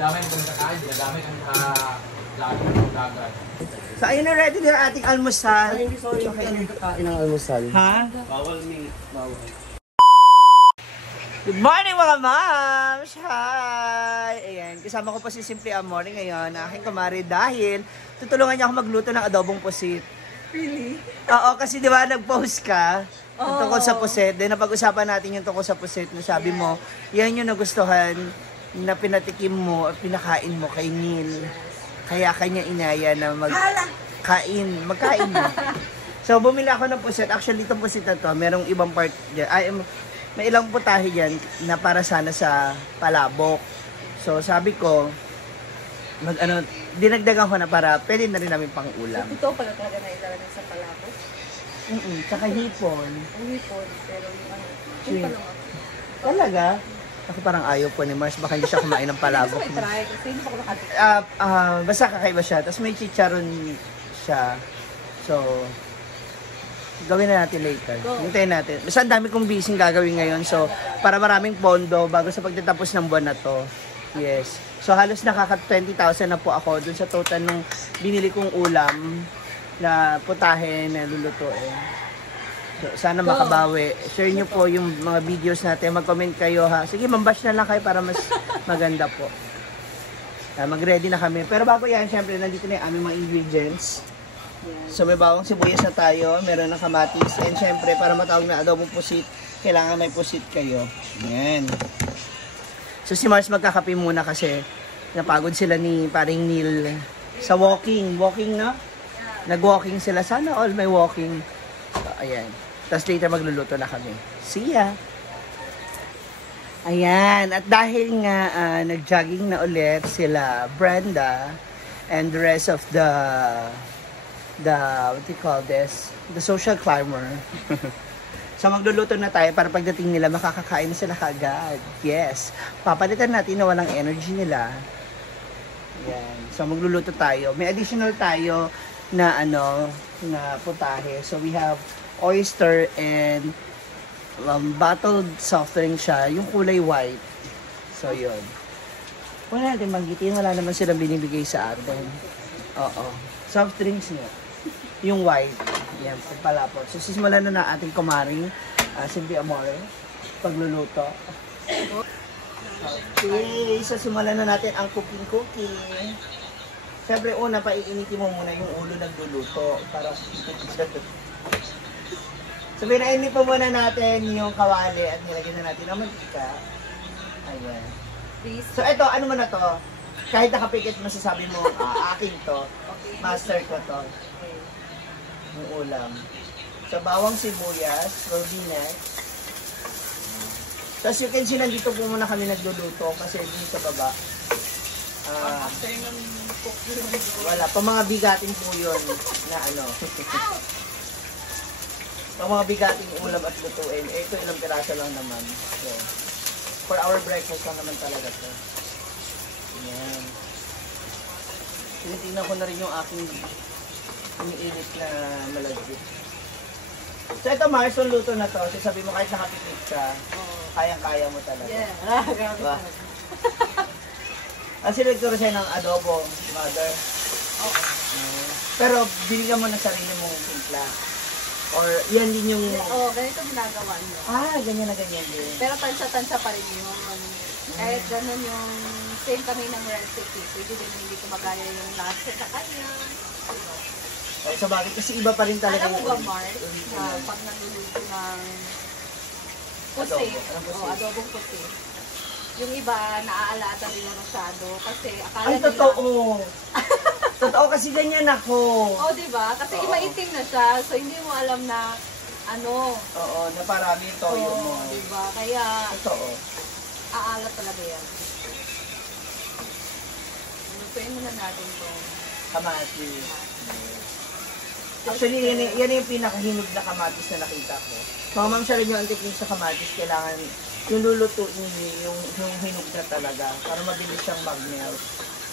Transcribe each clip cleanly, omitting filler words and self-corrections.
Dami kami kakain, dami kami dagat. So, ayun na, ready na ating almusal. Ay, hindi, sorry. Okay, kakain ng almusal. Ha? Bawal may bawal. Good morning mga moms! Hi! Ayan, kasama ko po si Simply Amore ngayon, aking kumari dahil tutulungan niya ako magluto ng adobong pusit. Really? Oo, kasi di ba nag-post ka tungkol sa pusit. Then napag-usapan natin yung tungkol sa pusit na sabi mo, yan yung nagustuhan na pinatikim mo at pinakain mo kay Neil. Kaya kanya inaya na magkain mo. So bumili ako ng pusit. Actually itong pusit na to, merong ibang part dyan. May ilang putahe dyan na para sana sa palabok. So sabi ko, dinagdagan ko na para pwede na rin namin pang ulam. So, ito pala talaga na ilalagay sa palabok? Tsaka hipon. Ang hipon, pero yung ano, Sweet. yung palang Talaga? Ako parang ayaw po ni Mars, baka hindi siya kumain ng palabok. Gusto ko i-try, kasi hindi pa ko nakatikim. Basta kakaiba siya. Tapos may chicharon siya. So, gawin na natin later. Hintayin natin. Basta ang dami kong busy gagawin ngayon. So, para maraming pondo bago sa pagtatapos ng buwan na to. Yes. So, halos nakaka 20,000 na po ako dun sa total nung binili kong ulam na putahe na lulutuin. So, sana makabawi. Share nyo po yung mga videos natin. Mag-comment kayo ha. Sige, mambash na lang kayo para mas maganda po. Mag-ready na kami. Pero bago yan, syempre, nandito na yung aming mga ingredients. So may bawang sibuyas na tayo, meron ng kamatis, and syempre para matawag na adobong pusit, kailangan may pusit kayo. Yan. So si Mars magkakape muna kasi napagod sila ni paring Neil sa walking no? Nag-walking sila, sana all may walking. So, ayan. Tapos later magluluto na kami. See ya! Ayan, at dahil nga nag-jogging na ulit sila Brenda and the rest of the what do you call this? The social climber. So magluluto na tayo para pagdating nila makakakain na sila kaagad. Yes. Papalitan natin na walang energy nila. Yan. So magluluto tayo. May additional tayo na na putahe. So we have oyster and bottled soft drink siya. Yung kulay white. So yun. Wala natin magitin. Wala naman silang binibigay sa atin. Oo. Soft drinks niya. Yung white. Yan, pagpalapot. So, sisimulan na ating kumari, Simply Amore, pagluluto. Okay, so simulan na natin ang cooking. Siyempre, una, paiinitin mo muna yung ulo ng luluto. Para so, pinainit po muna natin yung kawali at nilagyan na natin ang mantika. Ayan. So, ito, ano mo na to? Kahit nakapikit, masasabi mo, akin to. Master ko to. Yung ulam. So, bawang sibuyas, robinet. Tapos you can see, nandito po muna kami nagluluto kasi dito sa baba. After ng cook, Wala. Pang mga bigatin po yun na Pang mga bigating ulam at lutuin. Ito ilang piraso lang naman. So, for our breakfast lang naman talaga to. Ayan. Tinitingnan ko na rin yung aking umiinit na malagkit. So ito Mars, yung luto na to. So sabi mo kahit nakapikit ka, kayang-kaya mo talaga. yeah. Grabe Diba? Ang siniguro siya ng adobo, mother. Pero binigyan mo na sarili mong timpla. Or yan din yung... ganito ginagawa niyo. Ganyan na ganyan din. Pero tansya-tansya pa rin yun. Kahit ganun yung same kami ng recipe. Pwede din hindi ko magaya yung lasa sa kanya. So bakit? Kasi iba pa rin talaga yung... Alam mo ba, Mark, pag nagluluto ng pusit, adobong pusit, yung iba naaalata rin yung masyado kasi akala nila... Ay, totoo! Totoo kasi ganyan ako. Diba? Kasi maitim na siya, so hindi mo alam na Oo, na parami yung toyo mo. Diba? Kaya... Totoo. Aalat talaga yan. Lutuin muna natin ito. Kamatis. Actually, yan yung pinakahinog na kamatis na nakita ko. Mga ma'am, siya rin yung technique sa kamatis. Kailangan yung lulutuin yung hinog na talaga para mabilis siyang mag-melt.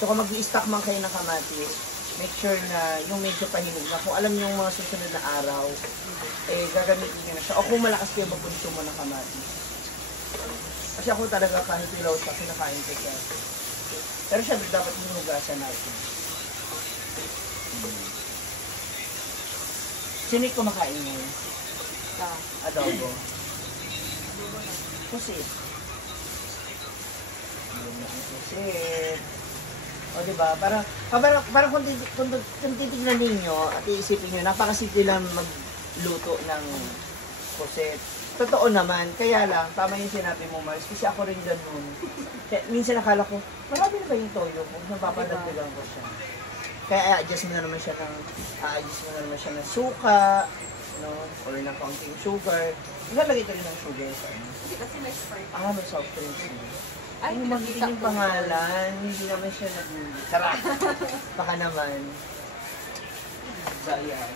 So kung mag-i-stock man kayo ng kamatis, make sure na yung medyo pahinog na. Kung alam nyo yung mga susunod na araw, gagamitin nyo na siya. O kung malakas kayo, magbunso mo ng kamatis. Kasi ako talaga kahit ilaw pa, kinakain ko siya. Pero syempre dapat hinugasan natin. Sino yung kumakain ngayon? Adobo. Pusit. Pusit. O diba? Parang kung titignan ninyo at iisipin nyo, napakasimple lang magluto ng pusit. Totoo naman, kaya lang, tama yung sinabi mo, Mars, kasi ako rin ganun. Minsan nakala ko, marami na ba yung toyo ko? Napapadagdagan ko siya. Kaya i-adjust mo na naman siya ng suka, no? Or ng counting sugar. Ilalagay ko rin ng sugar sa ano. Hindi kasi may Sprite. May soft drinks. Ay, Ano pinakita yung ko. pangalan? Hindi naman siya sarap. Baka naman. So, yan.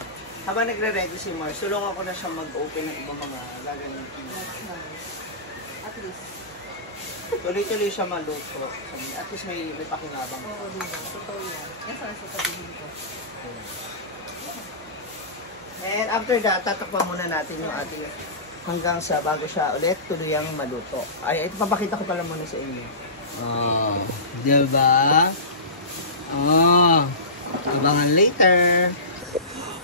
Habang nagre-ready si Mars, tulungan ko na siya mag-open ng ibang mga gagamitin. That's nice. At least. Tuloy-tuloy siya maluto. At least may pakinabang. Oo, diba? Totoo yan. Yan sa sasabihin ko. And after that, tatakpan muna natin yung ating hanggang sa bago siya ulit tuluyang maluto. Ay, ito papakita ko pala muna sa inyo. Oh, diba? Oh, abangan later.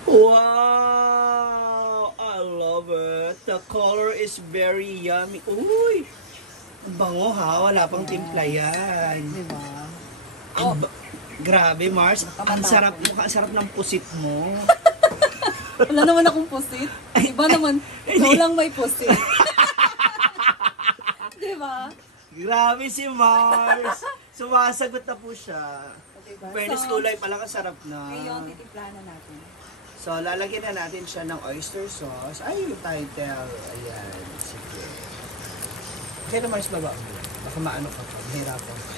Wow! I love it. The color is very yummy. Uy! Ang bango ha, wala pang timpla yan. Diba? Grabe, Mars. Ang sarap ng pusit mo. Wala naman akong pusit. Diba naman, ikaw lang may pusit. Diba? Grabe si Mars. Sumasagot na po siya. Diba? Fairness tulay pala, kasarap na. Ngayon, titiplanan natin. So, lalagyan na natin siya ng oyster sauce. Ay, yung title. Ayan. Sige. Kaya na Mars, baba mo. Baka maano ka pa. Mahirapan ka.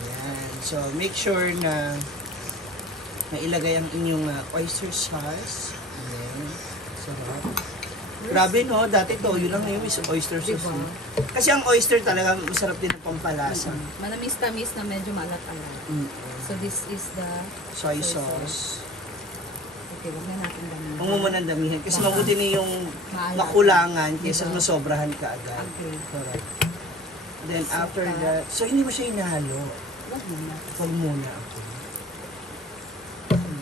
Ayan. So, make sure na nailagay ang inyong oyster sauce. Ayan. Sarap. Grabe no, dati toyo lang ngayon is oyster sauce. Diba? Kasi ang oyster talaga masarap din ang pampalasa. Manamis-tamis na medyo maalat-alat. So this is the Soy sauce. Okay, wag na natin damihan. Huwag mo munang damihan. Kasi mabuti na yung Maalat. makulangan kaysa Diba? masobrahan ka agad. Okay. Correct. Then after that, so hindi mo siya inahalo. Wag muna. Huwag muna.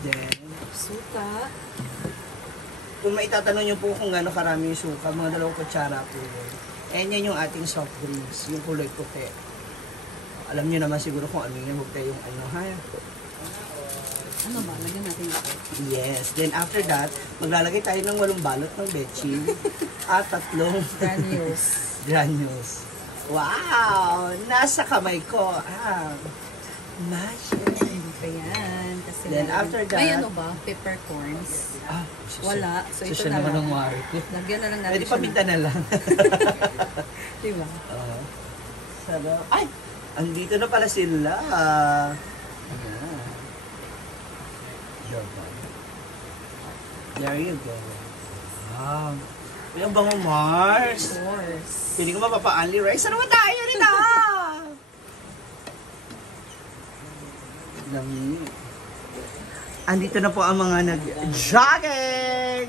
Then, Suka. kung maitatanong niyo po kung gaano karami yung suka, mga 2 kutsara po yun. And yan yung ating soft drinks, yung kulay puti. Alam niyo naman siguro kung ano yun, huwag tayong ano ha. Ano ba? Lagyan natin ito. Yes. Then after that, maglalagay tayo ng 8 balot ng betchin at 3 granules. Wow! Nasa kamay ko. Magic. Ayan. Kasi Then after that, may ano ba? Peppercorns. Wala. So ito na lang. Lagyan na lang natin Pwede paminta na lang. Diba? Sarap. Ay! Andito na pala sila. Ayan. There you go. Wow. Uy, ang bango, Mars. Of course. Pili ko mapapa-only rice. Ano ba tayo nito? Dami. Andito na po ang mga nag-jogging.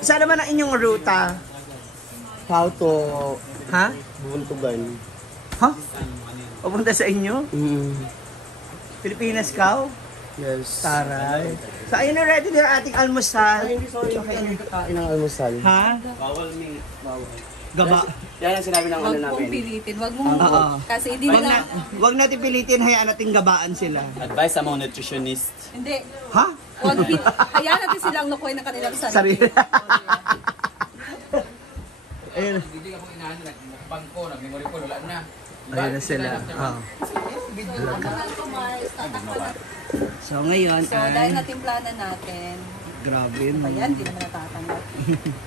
Saan naman ang inyong ruta? How to Ha? buntugan. Ha? Pupunta sa inyo? Pilipinas ka? Yes. Taray. So, ayun na, ready na yung ating almusal. Hindi kakain ng almusal. Ha? Bawal may bawal. Gaba. Yan ang sinabi ng ano Wag mong namin. pilitin. Wag mong... Oo. Kasi hindi Wag nila... wag natin pilitin, hayaan natin gabaan sila. Advice sa mga nutritionist. Hindi. Ha? Hayaan natin silang lukuin ng kanilang sarili. Sarili. Ayun. Hindi ako inaano na, bangko na, memory ko, wala na. Ayun na sila. Oh. Abangan ko, Mars. Tatakpan natin. So, ngayon So, dahil natimplanan natin, grabe. ayan, di naman natatanggap.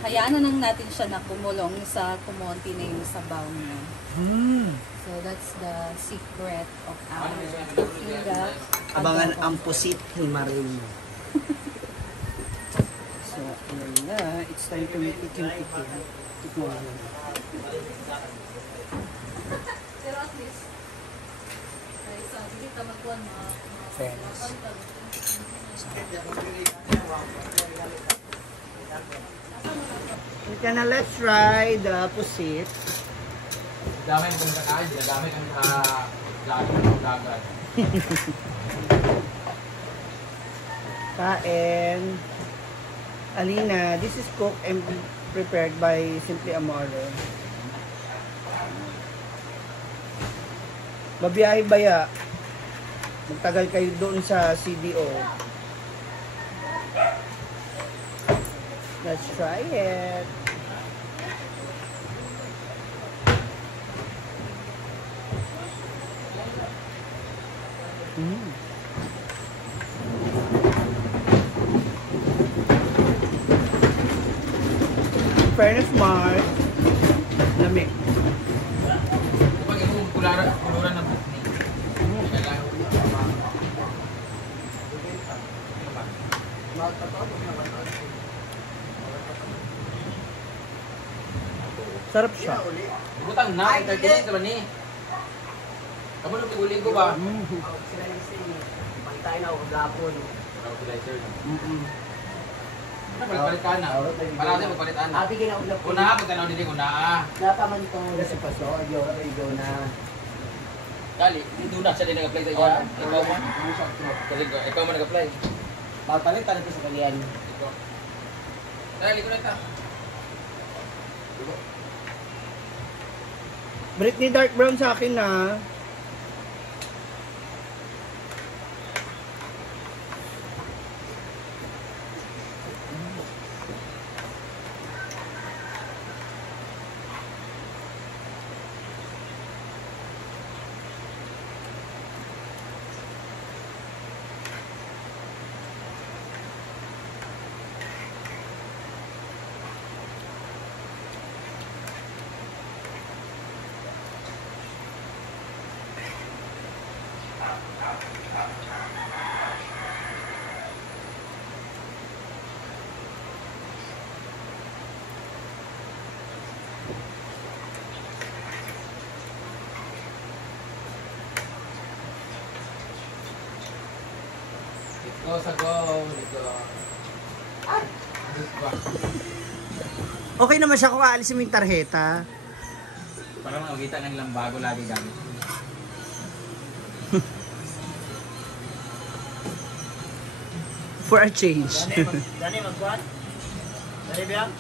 Hayaan na lang natin siya na kumulong sa kumonti na yung sabaw niya. So, that's the secret of our Hilda. Abangan ang pusit ni Marin. So, ayun na. It's time to make it yung tikim. Tikman mo. Pero at least, ay, sabi dito, magkuhan mga Fairness. Okay na, let's try the pusit. Dami kong kakain, dami kong lalim ng dagat. Kain. Alina, this is cooked and prepared by Simply Amore. Babiyahe baya. Magtagal kayo doon sa CDO. Let's try it. Fairness, Mark. Lamig. Kapag yung kuluran ng bukni. Kailangan. Sarap siya. Butang na, 30 minutes naman eh. Kamu nung tiguling ko ba? Pantay na ako gapon. Fertilizer na. Palit ka na. Parati magpalitan na. Ate kinaulap ko. Kuna, pagtanaw din ko na. Napaman to sa paso. Yo na. Kali, hindi na siya din nag-apply sa iya. Ikaw mo. Ikaw mo nag-apply. Pagpalitan ito sa kalian. Ikaw. Dali, liko na ito. Britney dark brown sa akin na. Go sa go. Dito. Ay! Okay naman siya kung aalisin mo yung tarjeta. Parang makikita ng ilang bago lagi gamit. For a change. Dani magkuhan? Dani ba?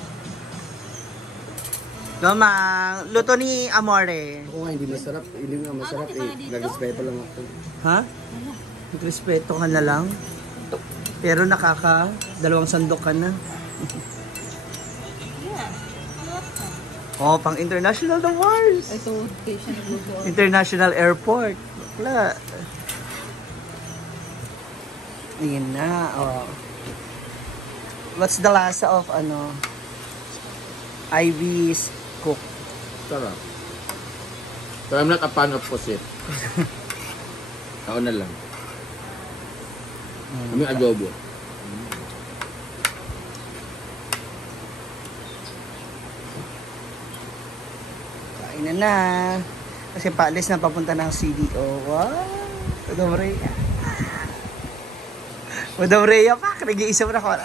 Gamang, luto ni Amore. Oo nga, hindi masarap. Hindi nga masarap eh. Nag-respeto lang ako. Ha? Respeto ka na lang. Pero dalawang sandok ka na. Oh, pang international the wars. Ay, so, patient Google. International airport. Wala. Ayan na, oh. What's the lasa of, Ivy's cook? Sarap. So I'm not a fan of pusit. Ako na lang. Kami adobo. Kain na. Kasi paalis na papunta ng CDO. Wow! Madam Rhea. Madam Rhea pa. Nag-iisip na ako.